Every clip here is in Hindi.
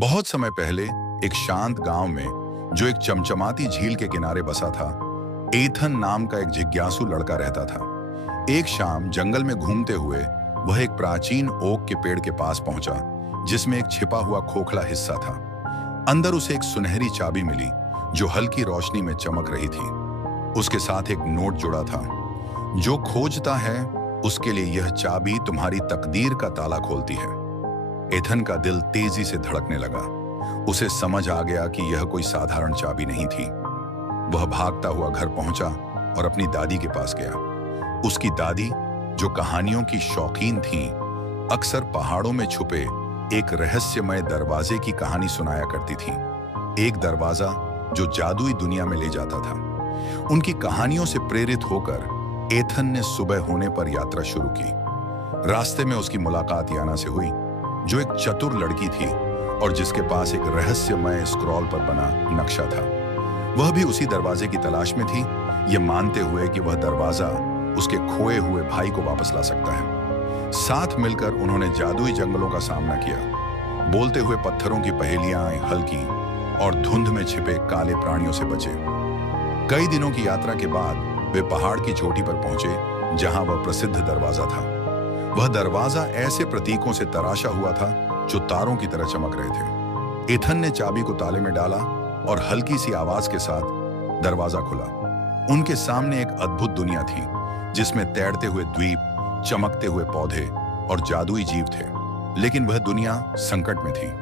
बहुत समय पहले एक शांत गांव में जो एक चमचमाती झील के किनारे बसा था, एथन नाम का एक जिज्ञासु लड़का रहता था। एक शाम जंगल में घूमते हुए वह एक प्राचीन ओक के पेड़ के पास पहुंचा, जिसमें एक छिपा हुआ खोखला हिस्सा था। अंदर उसे एक सुनहरी चाबी मिली जो हल्की रोशनी में चमक रही थी। उसके साथ एक नोट जुड़ा था, जो खोजता है उसके लिए यह चाबी तुम्हारी तकदीर का ताला खोलती है। एथन का दिल तेजी से धड़कने लगा। उसे समझ आ गया कि यह कोई साधारण चाबी नहीं थी। वह भागता हुआ घर पहुंचा और अपनी दादी के पास गया। उसकी दादी, जो कहानियों की शौकीन थीं, अक्सर पहाड़ों में छुपे एक रहस्यमय दरवाजे की कहानी सुनाया करती थीं। एक दरवाजा जो जादुई दुनिया में ले जाता था। उनकी कहानियों से प्रेरित होकर एथन ने सुबह होने पर यात्रा शुरू की। रास्ते में उसकी मुलाकात याना से हुई, जो एक चतुर लड़की थी और जिसके पास एक रहस्यमय स्क्रॉल पर बना नक्शा था। वह भी उसी दरवाजे की तलाश में थी, ये मानते हुए कि वह दरवाजा उसके खोए हुए भाई को वापस ला सकता है। साथ मिलकर उन्होंने जादुई जंगलों का सामना किया, बोलते हुए पत्थरों की पहेलियां हल्की और धुंध में छिपे काले प्राणियों से बचे। कई दिनों की यात्रा के बाद वे पहाड़ की चोटी पर पहुंचे, जहां वह प्रसिद्ध दरवाजा था। वह दरवाजा ऐसे प्रतीकों से तराशा हुआ था जो तारों की तरह चमक रहे थे। एथन ने चाबी को ताले में डाला और हल्की सी आवाज के साथ दरवाजा खुला। उनके सामने एक अद्भुत दुनिया थी, जिसमें तैरते हुए द्वीप, चमकते हुए पौधे और जादुई जीव थे। लेकिन वह दुनिया संकट में थी।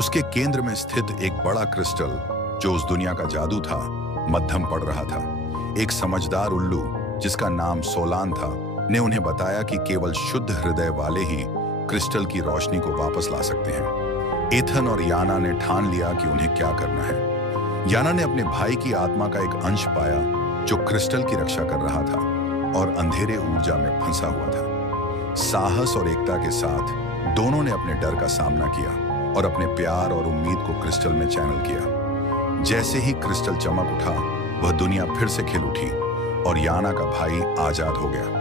उसके केंद्र में स्थित एक बड़ा क्रिस्टल, जो उस दुनिया का जादू था, मध्यम पड़ रहा था। एक समझदार उल्लू, जिसका नाम सोलान था, ने उन्हें बताया कि केवल शुद्ध हृदय वाले ही क्रिस्टल की रोशनी को वापस ला सकते हैं। एथन और याना ने ठान लिया कि उन्हें क्या करना है। याना ने अपने भाई की आत्मा का एक अंश पाया, जो क्रिस्टल की रक्षा कर रहा था और अंधेरे ऊर्जा में फंसा हुआ था। साहस और एकता के साथ दोनों ने अपने डर का सामना किया और अपने प्यार और उम्मीद को क्रिस्टल में चैनल किया। जैसे ही क्रिस्टल चमक उठा, वह दुनिया फिर से खिल उठी और याना का भाई आजाद हो गया।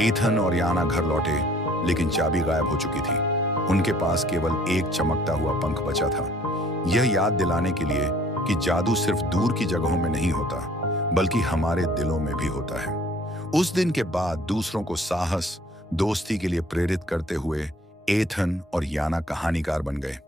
एथन और याना घर लौटे, लेकिन चाबी गायब हो चुकी थी। उनके पास केवल एक चमकता हुआ पंख बचा था, यह याद दिलाने के लिए कि जादू सिर्फ दूर की जगहों में नहीं होता, बल्कि हमारे दिलों में भी होता है। उस दिन के बाद दूसरों को साहस, दोस्ती के लिए प्रेरित करते हुए एथन और याना कहानीकार बन गए।